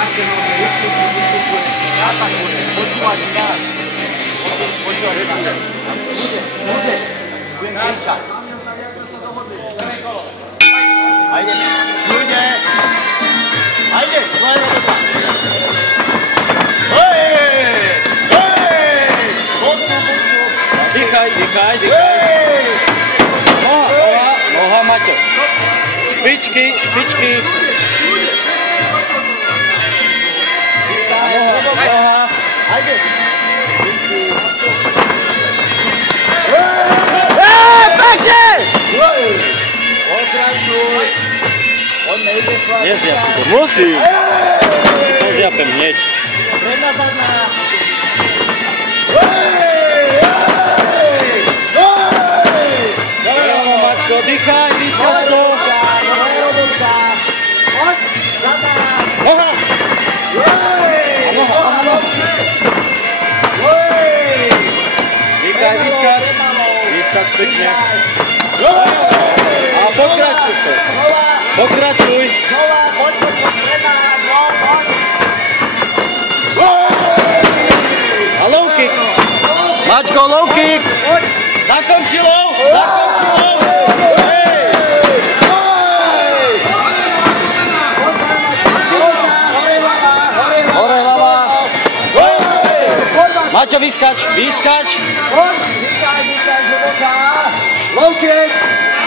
krátke nohy, rýchlo si vystupuješ, atakuješ, počúvaš mňa. Počúvaš mňa. Bude. Budem kričať. A ideme. Kľudne. A ideš, svoje ruka. Postup. Dýchaj. Noha, Maťo. Špičky. Noha. A ideš. Pekne! Pokračuj. Poďme, ide svoje. Nezjap to. Musím. Nezjapem hneď. Predná zadná. Áno, Maťko, dýchaj, vyskač to. Poď, zadná. Noha. Dýchaj, vyskač pekne. A pokračuj to. Pokračuj. A low kick. Maťko, low kick. Zakončilo. Hore hlava. Maťo, vyskač. Vyskaj zľuboka. Low kick.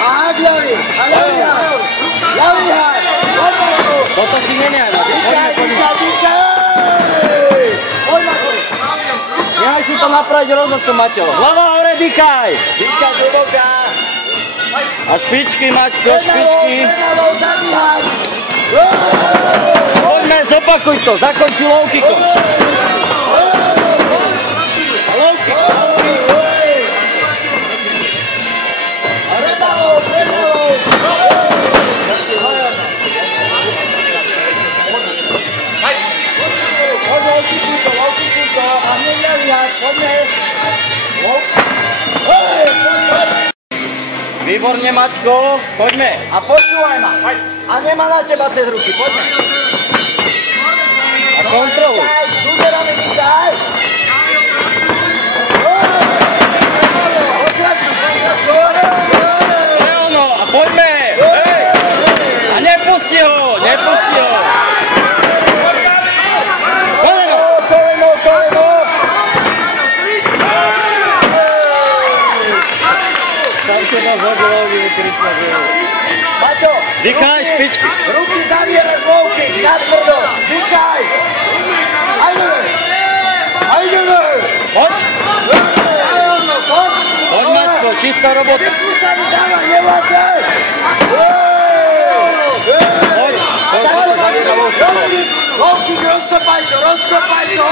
A háď ľavý. Ľavý háď. Toto si nenehľadá. Vyskaj. Nehaj si to napraviť rozhodcu, Maťo. Hlava hore, dýchaj. Vyskaj zľuboka. A špičky, Maťko, špičky. Prednavou, zadný háď. Poďme, zopakuj to. Zakončí low kickom. Low kick. Výborne, Maťko, poďme. A počúvaj ma. A nemá na teba cez ruky, poďme. A kontroluj. Súderami dýchaj. Ono, a poďme. Hej. A nepusti ho. Koleno. Sam sa nás hodilo, vykriča, že... Maťo, dýchaj, špičky. Ruky zavieraš low kick, natvrdo. Dýchaj. Ajdeme. Poď, Maťko, čistá robota. Nevládzaj. Poď, Maťo, zaviera low kick. Low kick, rozkopaj to. Poď, rozkopaj to.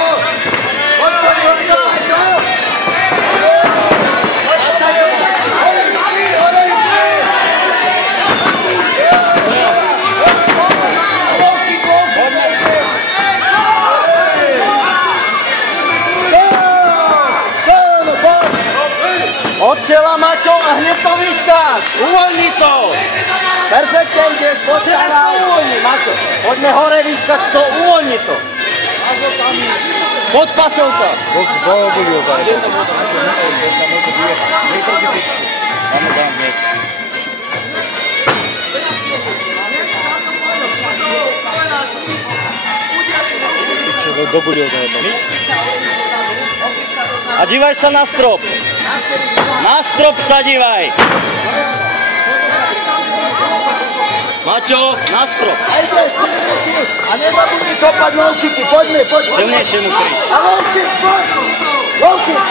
Od tela, Maťo, a hneď to vyskáč. Uvoľni to. Perfektne ideš, Teraz to uvoľni, Maťo. Poďme hore, vyskač to, uvoľni to. Pod pasovka. Dovolil zajebať. Dám hneď. Dobudil zajebať. A dívaj sa na strop. Na strop sa dívaj. Maťo, na strop. A ideš, a nezabudni kopať low kicky, poďme. Silnejšie mu krič. A low kick, poď. Low kick.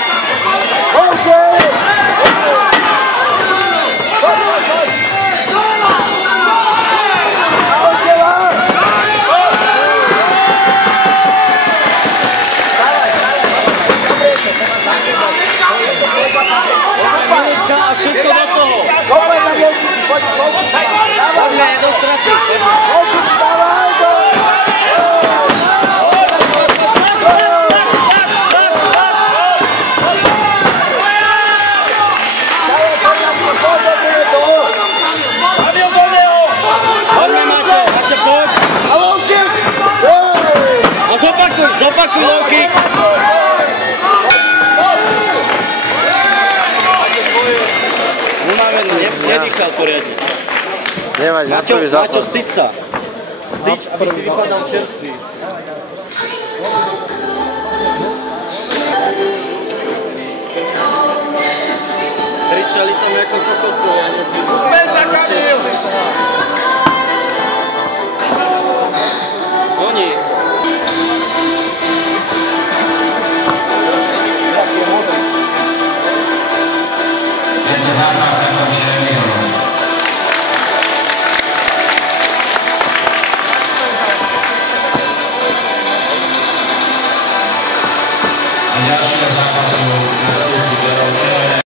A všetko do toho. Poďme, do straty. Maťo, styč sa. Styč, aby si vypadal čerstvý. Kričali tam ako kokotko, ja nezvyšujem.